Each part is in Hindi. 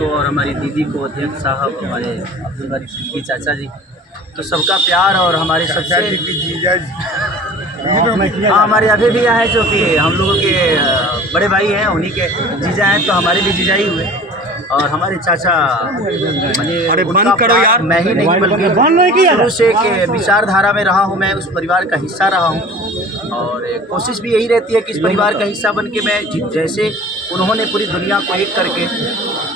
को और हमारी दीदी को, अध्यक्ष साहब, हमारे अब्दुल बारी सिद्दीकी चाचा जी, तो सबका प्यार और हमारे सबसे हाँ हमारे अभी भी हैं जो कि हम लोगों के बड़े भाई हैं, उन्हीं के जीजा हैं, तो हमारे भी जीजा ही हुए। और हमारे चाचा मैं ही नहीं बल्कि शुरू से के विचारधारा में रहा हूँ, मैं उस परिवार का हिस्सा रहा हूँ और कोशिश भी यही रहती है कि इस परिवार का हिस्सा बन के मैं जैसे उन्होंने पूरी दुनिया को एक करके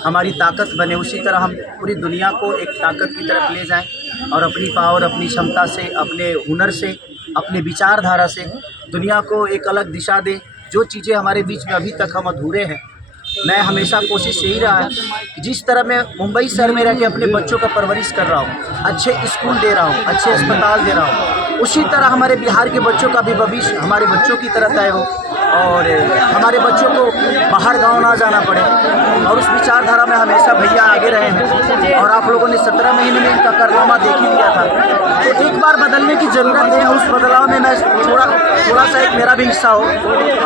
हमारी ताकत बने, उसी तरह हम पूरी दुनिया को एक ताकत की तरफ ले जाएं और अपनी पावर, अपनी क्षमता से, अपने हुनर से, अपने विचारधारा से दुनिया को एक अलग दिशा दें। जो चीज़ें हमारे बीच में अभी तक हम अधूरे हैं, मैं हमेशा कोशिश यही रहा है कि जिस तरह मैं मुंबई शहर में रह के अपने बच्चों का परवरिश कर रहा हूँ, अच्छे स्कूल दे रहा हूँ, अच्छे अस्पताल दे रहा हूँ, उसी तरह हमारे बिहार के बच्चों का भी भविष्य हमारे बच्चों की तरह तय हो और हमारे बच्चों को बाहर गांव ना जाना पड़े। और उस विचारधारा में हमेशा भैया आगे रहे हैं और आप लोगों ने 17 महीने में इनका कारनामा देख ही लिया था। तो एक बार बदलने की ज़रूरत है, उस बदलाव में मैं थोड़ा सा एक मेरा भी हिस्सा हो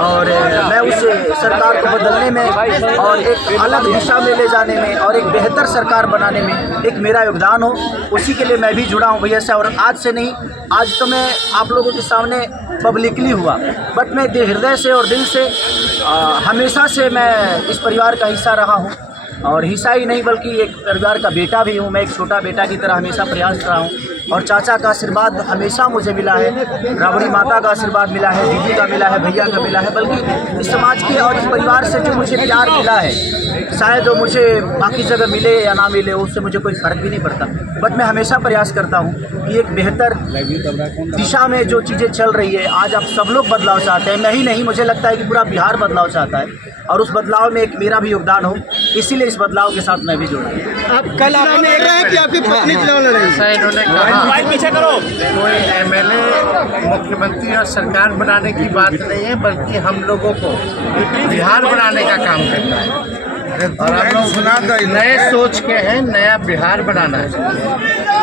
और मैं उस सरकार को बदलने में और एक अलग दिशा में ले जाने में और एक बेहतर सरकार बनाने में एक मेरा योगदान हो, उसी के लिए मैं भी जुड़ा हूँ भैया से। और आज से नहीं, आज तो मैं आप लोगों के सामने पब्लिकली हुआ, बट मैं हृदय से और दिल से हमेशा से मैं इस परिवार का हिस्सा रहा हूँ और हिस्सा ही नहीं बल्कि एक परिवार का बेटा भी हूँ। मैं एक छोटा बेटा की तरह हमेशा प्रयास रहा हूँ और चाचा का आशीर्वाद हमेशा मुझे मिला है, राबड़ी माता का आशीर्वाद मिला है, दीदी का मिला है, भैया का मिला है, बल्कि इस समाज के और इस परिवार से जो मुझे प्यार मिला है, शायद वो मुझे बाकी जगह मिले या ना मिले, उससे मुझे कोई फ़र्क भी नहीं पड़ता। बट मैं हमेशा प्रयास करता हूँ कि एक बेहतर दिशा में जो चीज़ें चल रही है, आज आप सब लोग बदलाव चाहते हैं, मैं ही नहीं, मुझे लगता है कि पूरा बिहार बदलाव चाहता है और उस बदलाव में एक मेरा भी योगदान हो, इसीलिए इस बदलाव के साथ मैं भी जुड़ा। आप कल आपने देख रहे हैं कि आपकी पत्नी चुनाव लड़ रही है, इन्होंने कहा कोई एमएलए मुख्यमंत्री और सरकार बनाने की बात नहीं है, बल्कि हम लोगों को बिहार बनाने का काम करना है और हम लोग नए सोच के हैं, नया बिहार बनाना है।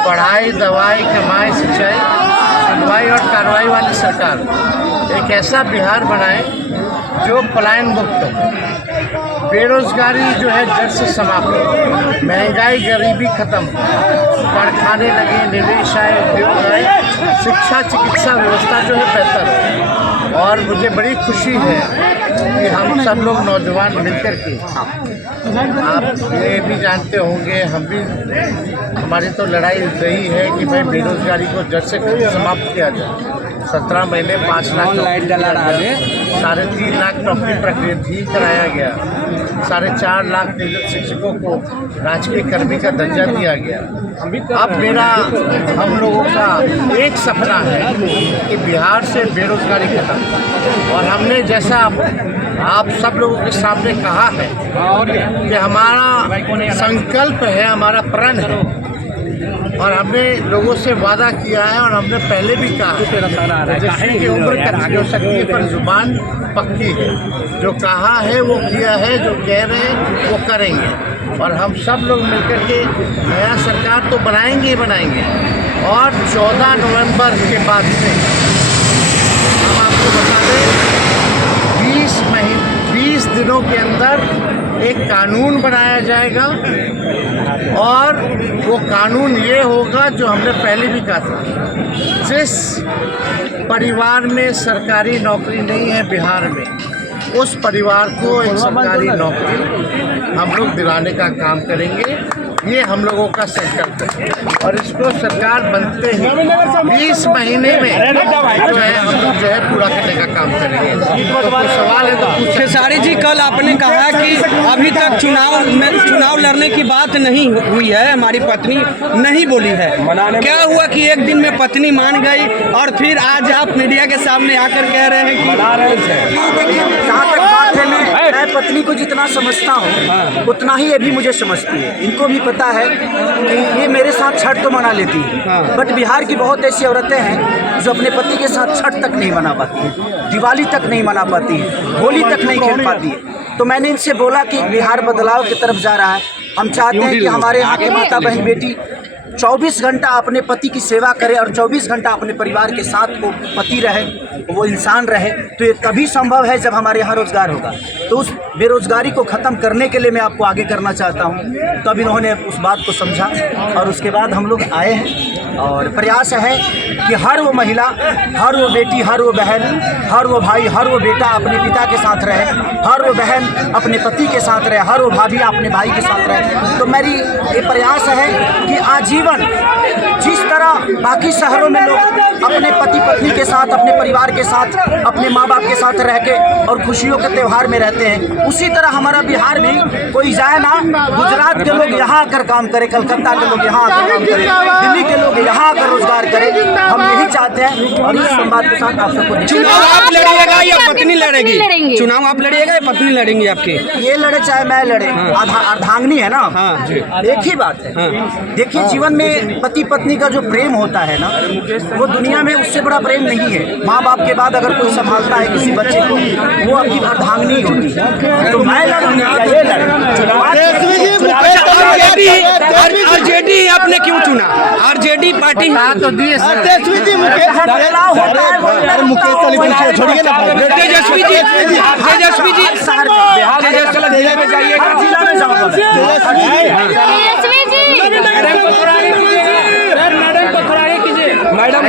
पढ़ाई, दवाई, कमाई, सिंचाई, सुनवाई और कार्रवाई वाली सरकार, एक ऐसा बिहार बनाए जो पलायन मुक्त हो, बेरोजगारी जो है जड़ से समाप्त हो, महंगाई गरीबी खत्म, कारखाने लगे, निवेश आए, उद्योग आए, शिक्षा चिकित्सा व्यवस्था जो है बेहतर हो। और मुझे बड़ी खुशी है कि हम सब लोग नौजवान मिलकर के, आप ये भी जानते होंगे, हम भी, हमारी तो लड़ाई रही है कि भाई बेरोजगारी को जड़ से समाप्त किया जाए। 17 महीने 5 लाख लाइट डला रहा है, 3.5 लाख नौकरी प्रक्रिया ठीक कराया गया, 4.5 लाख नियोजित शिक्षकों को राजकीय कर्मी का दर्जा दिया गया। अब मेरा, हम लोगों का एक सपना है कि बिहार से बेरोजगारी खत्म, और हमने जैसा आप सब लोगों के सामने कहा है कि हमारा संकल्प है, हमारा प्रण है और हमने लोगों से वादा किया है और हमने पहले भी कहा है कि उम्र कच्ची हो सकती है पर जुबान पक्की है, जो कहा है वो किया है, जो कह रहे हैं वो करेंगे। और हम सब लोग मिलकर के नया सरकार तो बनाएंगे ही बनाएंगे और 14 नवंबर के बाद से हम आपको बता दें 20 दिनों के अंदर एक कानून बनाया जाएगा और वो कानून ये होगा जो हमने पहले भी कहा था, जिस परिवार में सरकारी नौकरी नहीं है बिहार में, उस परिवार को एक सरकारी नौकरी हम लोग दिलाने का काम करेंगे। ये हम लोगों का संकल्प है और इसको सरकार बनते ही 20 महीने में जो है हम लोग जो है पूरा करने का काम करेंगे। तो कोई सवाल है तो पूछे। खेसारी जी, कल आपने कहा कि अभी तक चुनाव लड़ने की बात नहीं हुई है, हमारी पत्नी नहीं बोली है, क्या हुआ कि एक दिन में पत्नी मान गई और फिर आज आप मीडिया के सामने आकर कह रहे हैं कि मना रहे थे? जहाँ तक बात है, मैं पत्नी को जितना समझता हूँ उतना ही ये भी मुझे समझती है। इनको भी पता है कि ये मेरे साथ छठ तो मना लेती है, बट बिहार की बहुत ऐसी औरतें हैं जो अपने पति के साथ छठ तक नहीं मना पाती है, दिवाली तक नहीं मना पाती है, होली तक नहीं खेल पाती है। तो मैंने इनसे बोला कि बिहार बदलाव की तरफ जा रहा है, हम चाहते हैं कि हमारे यहाँ के माता बहन बेटी 24 घंटा अपने पति की सेवा करे और 24 घंटा अपने परिवार के साथ वो पति रहे, वो इंसान रहे, तो ये तभी संभव है जब हमारे यहाँ रोज़गार होगा। तो उस बेरोज़गारी को ख़त्म करने के लिए मैं आपको आगे करना चाहता हूँ। तब इन्होंने उस बात को समझा और उसके बाद हम लोग आए हैं और प्रयास है कि हर वो महिला, हर वो बेटी, हर वो बहन, हर वो भाई, हर वो बेटा अपने पिता के साथ रहे, हर वो बहन अपने पति के साथ रहे, हर वो भाभी अपने भाई के साथ रहे। तो मेरी ये प्रयास है कि आजीवन जिस तरह बाकी शहरों में लोग अपने पति पत्नी के साथ, अपने परिवार के साथ, अपने माँ बाप के साथ रह के और खुशियों के त्यौहार में रहते हैं, उसी तरह हमारा बिहार भी कोई जाए ना, गुजरात के लोग यहाँ आकर काम करें, कलकत्ता के लोग यहाँ आकर काम करें, दिल्ली के लोग यहाँ आकर रोजगार करें। हम यही चाहते हैं और इस संवाद के साथ आप सबको चुनाव आप लड़िएगा या पत्नी लड़ेगी? चुनाव आप लड़िएगा या पत्नी लड़ेंगी आपकी? ये लड़े चाहे मैं लड़े, अर्धांगिनी है ना। हाँ, एक ही बात है। देखिए, जीवन में पति पत्नी का जो प्रेम होता है ना, वो दुनिया में उससे बड़ा प्रेम नहीं है। माँ बाप के बाद अगर कोई संभालता है किसी बच्चे को, वो आपकी अर्धांगिनी होती है। तो मैं लड़ूंगा या ये लड़े? आरजेडी आपने क्यों चुना? आरजेडी पार्टी तो दिए तेजस्वी जी, मैडम